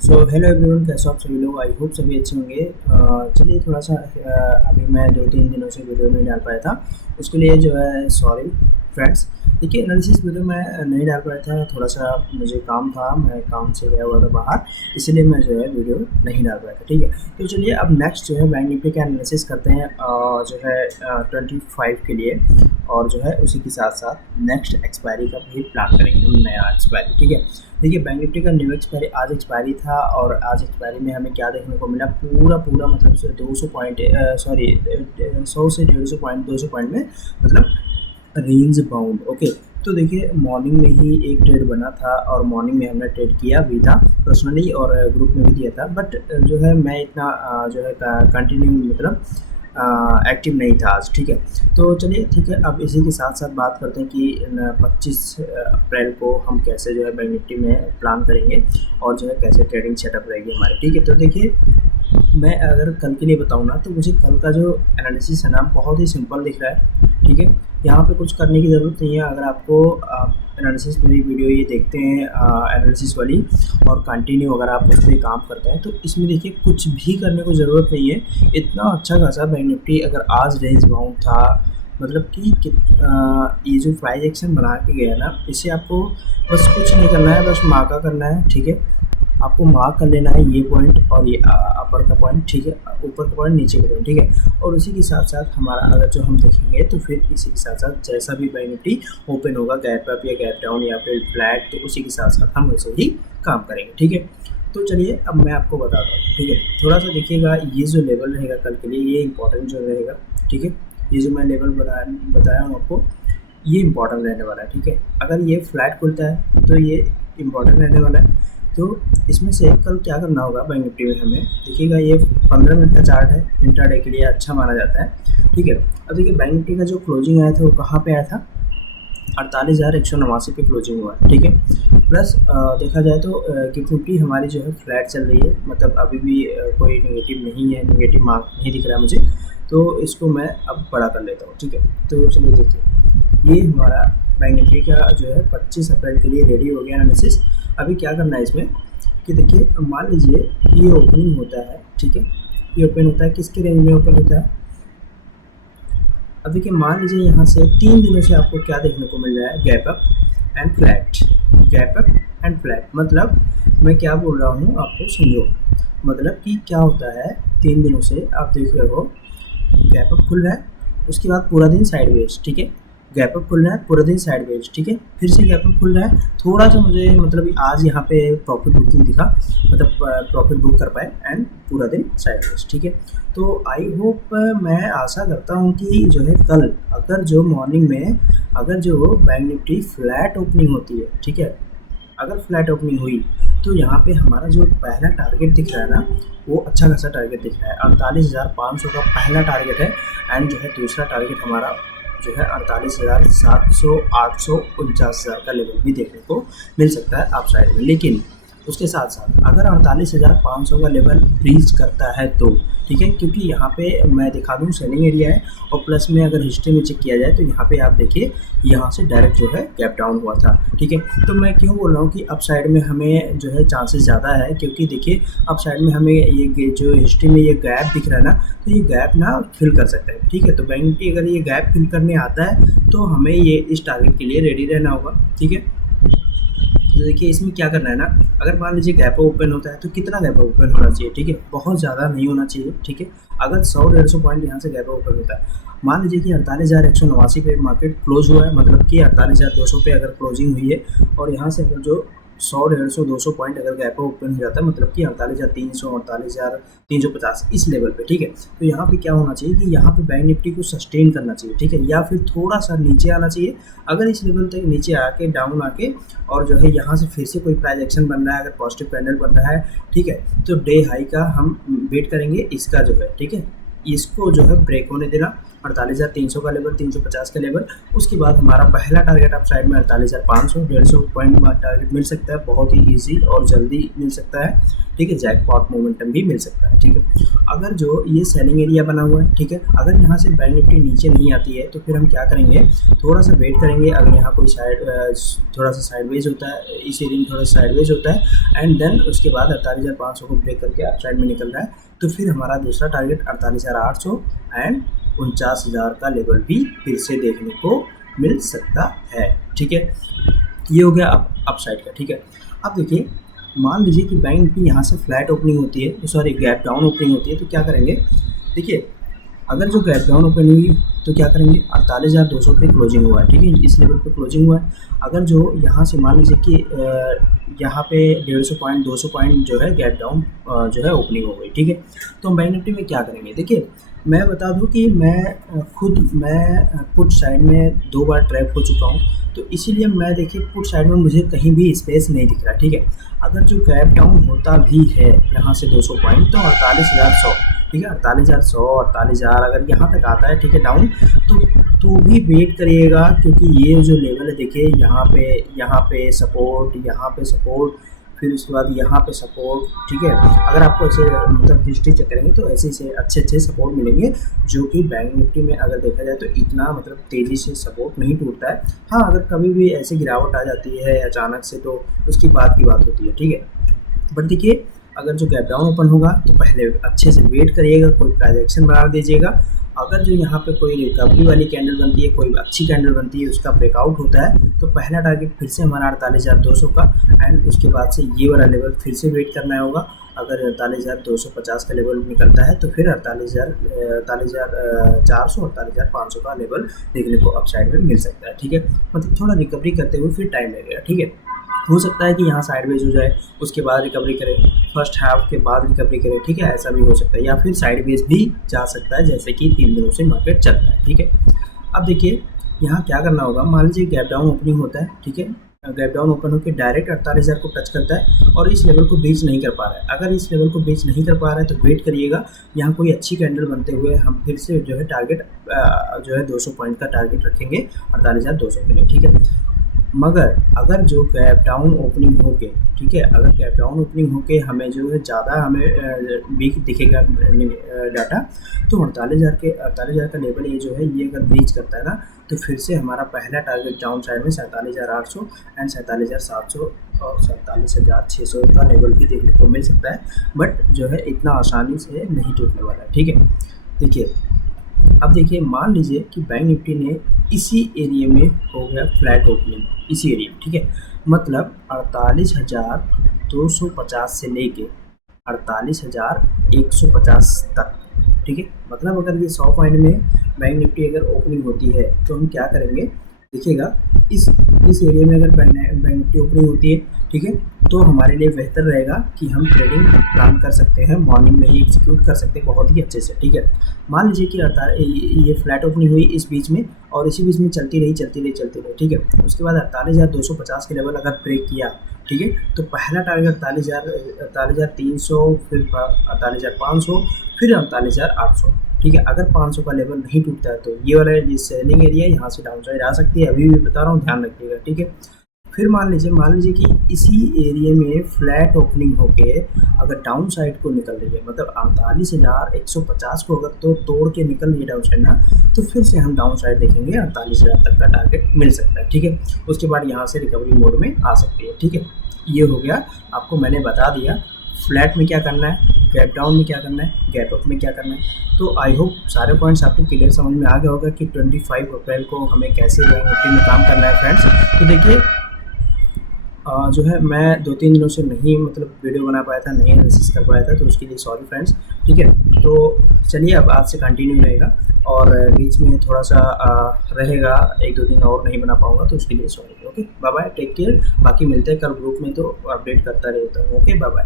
So hello everyone, कैसे हो आप सभी लोग। आई होप सभी अच्छे होंगे। चलिए थोड़ा सा अभी मैं 2-3 दिनों से वीडियो नहीं डाल पाया था, उसके लिए जो है सॉरी फ्रेंड्स। देखिए एनालिसिस वीडियो मैं नहीं डाल पाया था, थोड़ा सा मुझे काम था, मैं काम से गया हुआ था बाहर, इसलिए मैं जो है वीडियो नहीं डाल पाया था। ठीक है, तो चलिए अब नेक्स्ट जो है बैंक निफ्टी का एनालिसिस करते हैं जो है 25 के लिए, और जो है उसी के साथ साथ नेक्स्ट एक्सपायरी का भी प्लान करेंगे हम, नया एक्सपायरी। ठीक है, देखिए बैंक निफ्टी का न्यू एक्सपायरी आज एक्सपायरी था, और आज एक्सपायरी में हमें क्या देखने को मिला, पूरा पूरा मतलब से 200 पॉइंट, सॉरी 100 से 150 पॉइंट, 200 पॉइंट में मतलब रेंज बाउंड। ओके, तो देखिए मॉर्निंग में ही एक ट्रेड बना था, और मॉर्निंग में हमने ट्रेड किया भी था पर्सनली, और ग्रुप में भी दिया था, बट जो है मैं इतना जो है कंटिन्यू मतलब एक्टिव नहीं था आज। ठीक है, तो चलिए ठीक है, अब इसी के साथ साथ बात करते हैं कि 25 अप्रैल को हम कैसे जो है बैंक निफ्टी में प्लान करेंगे, और जो है कैसे ट्रेडिंग सेटअप रहेगी हमारी। ठीक है, तो देखिए मैं अगर कल के लिए बताऊँ ना, तो मुझे कल का जो एनालिसिस है ना बहुत ही सिंपल दिख रहा है। ठीक है, यहाँ पे कुछ करने की ज़रूरत नहीं है। अगर आपको एनालिसिस मेरी वीडियो ये देखते हैं एनालिसिस वाली, और कंटिन्यू अगर आप उस पर काम करते हैं, तो इसमें देखिए कुछ भी करने को ज़रूरत नहीं है। इतना अच्छा खासा बैंक निफ्टी अगर आज रेंज बाउंड था, मतलब कि ये जो प्राइस एक्शन बना के गया ना, इसे आपको बस कुछ नहीं करना है, बस मार्का करना है। ठीक है, आपको मार्क कर लेना है ये पॉइंट और ये अपर का पॉइंट। ठीक है, ऊपर का पॉइंट, नीचे का पॉइंट। ठीक है, और उसी के साथ साथ हमारा अगर जो हम देखेंगे, तो फिर इसी के साथ साथ जैसा भी बैंक निफ्टी ओपन होगा, गैप अप या गैप डाउन या फिर फ्लैट, तो उसी के साथ साथ हम वैसे ही काम करेंगे। ठीक है, तो चलिए अब मैं आपको बताता हूँ। ठीक है, थोड़ा सा देखिएगा, ये जो लेवल रहेगा कल के लिए, ये इंपॉर्टेंट जो रहेगा। ठीक है, ये जो मैं लेवल बताया हूँ आपको, ये इंपॉर्टेंट रहने वाला है। ठीक है, अगर ये फ्लैट खुलता है तो ये इंपॉर्टेंट रहने वाला है। तो इसमें से कल क्या करना होगा बैंक निफ्टी में हमें, देखिएगा ये 15 मिनट का चार्ट है, इंट्राडे के लिए अच्छा माना जाता है। ठीक है, अब देखिए बैंक निफ्टी का जो क्लोजिंग आया था वो कहाँ पे आया था, 48,189 पे क्लोजिंग हुआ है। ठीक है, प्लस देखा जाए तो गिफ्ट निफ्टी हमारी जो है फ्लैट चल रही है, मतलब अभी भी कोई नेगेटिव नहीं है, नेगेटिव मार्क नहीं दिख रहा है मुझे, तो इसको मैं अब बड़ा कर लेता हूँ। ठीक है, तो चलिए देखिए, ये हमारा बैंक निफ्टी का जो है 25 अप्रैल के लिए रेडी हो गया एनालिसिस। अभी क्या करना है इसमें कि देखिए, मान लीजिए ये ओपनिंग होता है। ठीक है, ये ओपन होता है, किसके रेंज में ओपन होता है। अब देखिए मान लीजिए यहाँ से 3 दिनों से आपको क्या देखने को मिल रहा है, gap up and flat, gap up and flat. मतलब मैं क्या बोल रहा हूँ आपको समझो, मतलब कि क्या होता है, 3 दिनों से आप देख रहे हो गैप अप खुल रहा है, उसके बाद पूरा दिन साइडवेज। ठीक है, गैप अप खुल रहा है, पूरा दिन साइडवेज। ठीक है, फिर से गैप अप खुल रहा है, थोड़ा सा मुझे मतलब आज यहाँ पे प्रॉफिट बुकिंग दिखा, मतलब प्रॉफिट बुक कर पाए, एंड पूरा दिन साइडवेज। ठीक है, तो आई होप मैं आशा करता हूँ कि जो है कल अगर जो मॉर्निंग में अगर जो बैंक निफ्टी फ्लैट ओपनिंग होती है, ठीक है, अगर फ्लैट ओपनिंग हुई, तो यहाँ पे हमारा जो पहला टारगेट दिख रहा है ना, वो अच्छा खासा टारगेट दिख रहा है, 48,500 का पहला टारगेट है। एंड जो है दूसरा टारगेट हमारा जो है 48,700, 800, 49,000 का लेवल भी देखने को मिल सकता है अप साइड में। लेकिन उसके साथ साथ अगर 48,500 का लेवल रीच करता है तो ठीक है, क्योंकि यहाँ पे मैं दिखा दूँ सेलिंग एरिया है, और प्लस में अगर हिस्ट्री में चेक किया जाए तो यहाँ पे आप देखिए, यहाँ से डायरेक्ट जो है गैप डाउन हुआ था। ठीक है, तो मैं क्यों बोल रहा हूँ कि अप साइड में हमें जो है चांसेस ज़्यादा है, क्योंकि देखिए अप साइड में हमें ये जो हिस्ट्री में ये गैप दिख रहा है ना, तो ये गैप ना फिल कर सकता है। ठीक है, तो बैंक निफ्टी अगर ये गैप फिल करने आता है, तो हमें ये इस टारगेट के लिए रेडी रहना होगा। ठीक है, तो देखिए इसमें क्या करना है ना, अगर मान लीजिए गैप ओपन होता है, तो कितना गैप ओपन होना चाहिए। ठीक है, बहुत ज़्यादा नहीं होना चाहिए। ठीक है, अगर 100-150 पॉइंट यहाँ से गैप ओपन होता है, मान लीजिए कि 48,189 पे मार्केट क्लोज हुआ है, मतलब कि 48,200 पे अगर क्लोजिंग हुई है, और यहाँ से अगर जो 100, 150, 200 पॉइंट अगर गैप ओपन हो जाता है, मतलब कि 48,300, 48,350 इस लेवल पे। ठीक है, तो यहाँ पे क्या होना चाहिए कि यहाँ पे बैंक निफ्टी को सस्टेन करना चाहिए। ठीक है, या फिर थोड़ा सा नीचे आना चाहिए। अगर इस लेवल तक नीचे आके डाउन आके, और जो है यहाँ से फिर से कोई प्राइस एक्शन बन रहा है, अगर पॉजिटिव कैंडल बन रहा है, ठीक है, तो डे हाई का हम वेट करेंगे इसका जो है। ठीक है, इसको जो है ब्रेक होने देना, 48,300 का लेवल, 350 का लेवल। उसके बाद हमारा पहला टारगेट अप साइड में 48,500, 150 पॉइंट में टारगेट मिल सकता है, बहुत ही ईजी और जल्दी मिल सकता है, ठीक है। जैकपॉट मोमेंटम भी मिल सकता है, ठीक है। अगर जो ये सेलिंग एरिया बना हुआ है, ठीक है, अगर यहाँ से बैंक निफ्टी नीचे नहीं आती है तो फिर हम क्या करेंगे, थोड़ा सा वेट करेंगे। अगर यहाँ कोई थोड़ा सा साइडवेज होता है, इस एरिया में थोड़ा सा साइडवेज होता है, एंड देन उसके बाद 48,500 को ब्रेक करके अप साइड में निकल रहा है, तो फिर हमारा दूसरा टारगेट 48,800 एंड 49,000 का लेवल भी फिर से देखने को मिल सकता है, ठीक है। ये हो गया अप साइड का, ठीक है। अब देखिए, मान लीजिए कि बैंक निफ्टी यहाँ से फ्लैट ओपनिंग होती है, सॉरी गैप डाउन ओपनिंग होती है, तो क्या करेंगे, देखिए अगर जो गैप डाउन ओपनिंग हुई तो क्या करेंगे, 48,200 पे क्लोजिंग हुआ है, ठीक है, इस लेवल पे क्लोजिंग हुआ है। अगर जो यहाँ से मान लीजिए कि यहाँ पे 150 पॉइंट 200 पॉइंट जो है गैप डाउन जो है ओपनिंग हो गई, ठीक है, तो हम बैंक निफ्टी में क्या करेंगे। देखिए मैं बता दूं कि मैं पुट साइड में 2 बार ट्रैप हो चुका हूं, तो इसीलिए मैं देखिए पुट साइड में मुझे कहीं भी स्पेस नहीं दिख रहा, ठीक है। अगर जो गैप डाउन होता भी है यहाँ से 200 पॉइंट, तो 48,100, ठीक है, 48,100 48,000 अगर यहाँ तक आता है, ठीक है, डाउन, तो भी वेट करिएगा, क्योंकि ये जो लेवल है देखिए यहाँ पे सपोर्ट, फिर उसके बाद यहाँ पे सपोर्ट, ठीक है। अगर आपको ऐसे मतलब हिस्ट्री चेक करेंगे तो ऐसे अच्छे सपोर्ट मिलेंगे, जो कि बैंक निफ्टी में अगर देखा जाए तो इतना मतलब तेज़ी से सपोर्ट नहीं टूटता है। हाँ, अगर कभी भी ऐसे गिरावट आ जाती है अचानक से तो उसकी बात होती है, ठीक है। बट देखिए अगर जो गैप डाउन ओपन होगा तो पहले अच्छे से वेट करिएगा, कोई प्राइस एक्शन बना दीजिएगा। अगर जो यहाँ पे कोई रिकवरी वाली कैंडल बनती है, कोई अच्छी कैंडल बनती है, उसका ब्रेकआउट होता है, तो पहला टारगेट फिर से हमारा 48,200 का, एंड उसके बाद से ये वाला लेवल फिर से वेट करना होगा। अगर 48,250 का लेवल निकलता है तो फिर 48,400 48,500 का लेवल देखने को अपसाइड में मिल सकता है, ठीक है। मतलब थोड़ा रिकवरी करते हुए फिर टाइम लगेगा, ठीक है। हो सकता है कि यहाँ साइडवेज हो जाए, उसके बाद रिकवरी करे, फर्स्ट हाफ के बाद रिकवरी करे, ठीक है, ऐसा भी हो सकता है, या फिर साइडवेज भी जा सकता है, जैसे कि 3 दिनों से मार्केट चल रहा है, ठीक है। अब देखिए यहाँ क्या करना होगा, मान लीजिए गैप डाउन ओपनिंग होता है, ठीक है, गैप डाउन ओपन होकर डायरेक्ट 48,000 को टच करता है और इस लेवल को ब्रीच नहीं कर पा रहा है। अगर इस लेवल को ब्रीच नहीं कर पा रहा है तो वेट करिएगा, यहाँ कोई अच्छी कैंडल बनते हुए हम फिर से जो है टारगेट जो है 200 पॉइंट का टारगेट रखेंगे 48,200 के लिए, ठीक है। मगर अगर जो गैप डाउन ओपनिंग होके, ठीक है, अगर गैप डाउन ओपनिंग होके हमें जो है ज़्यादा हमें वीक दिखेगा डाटा, तो 48,000 का लेवल ये जो है ये अगर ब्रीच करता है ना, तो फिर से हमारा पहला टारगेट डाउन साइड में 47,800 एंड 47,700 और 47,600 का लेवल भी देखने को मिल सकता है, बट जो है इतना आसानी से नहीं टूटने वाला है, ठीक है। देखिए अब देखिए, मान लीजिए कि बैंक निफ्टी ने इसी एरिया में हो गया फ्लैट ओपनिंग, इसी एरिया, ठीक है, मतलब 48,250 से लेके 48,150 तक, ठीक है। मतलब अगर ये 100 पॉइंट में बैंक निफ्टी अगर ओपनिंग होती है तो हम क्या करेंगे, देखिएगा इस एरिया में अगर बैंक निफ्टी ओपनिंग होती है, ठीक है, तो हमारे लिए बेहतर रहेगा कि हम ट्रेडिंग प्लान कर सकते हैं, मॉर्निंग में ही एग्जीक्यूट कर सकते हैं बहुत ही अच्छे से, ठीक है। मान लीजिए कि ये फ्लैट ओपनिंग हुई इस बीच में और इसी बीच में चलती रही, ठीक है। उसके बाद 48,250 के लेवल अगर ब्रेक किया, ठीक है, तो पहला टारगेट 48,300, फिर 48,500, फिर 48,800, ठीक है। अगर 500 का लेवल नहीं टूटता है तो ये वाला ये सेलिंग एरिया यहाँ से डाउन साइड आ सकती है, अभी भी बता रहा हूँ, ध्यान रखिएगा, ठीक है। फिर मान लीजिए कि इसी एरिया में फ्लैट ओपनिंग होके अगर डाउन साइड को निकल रही है, मतलब 48,150 को अगर तो तोड़ के निकल रही है डाउन साइड ना, तो फिर से हम डाउन साइड देखेंगे 48,000 तक का टारगेट मिल सकता है, ठीक है। उसके बाद यहाँ से रिकवरी मोड में आ सकती है, ठीक है। ये हो गया, आपको मैंने बता दिया फ्लैट में क्या करना है, गैप डाउन में क्या करना है, गैप अप में क्या करना है। तो आई होप सारे पॉइंट्स आपको क्लियर समझ में आ गया होगा कि 25 अप्रैल को हमें कैसे बैंक निफ्टी में काम करना है फ्रेंड्स। तो देखिए जो है मैं 2-3 दिनों से नहीं मतलब वीडियो बना पाया था, नहीं एनालिसिस कर पाया था, तो उसके लिए सॉरी फ्रेंड्स, ठीक है। तो चलिए अब आज से कंटिन्यू रहेगा और बीच में थोड़ा सा रहेगा 1-2 दिन और नहीं बना पाऊँगा, तो उसके लिए sorry. Okay, bye bye, take care. बाकी मिलते हैं कल ग्रुप में, तो अपडेट करता रहता हूँ। Okay, bye bye.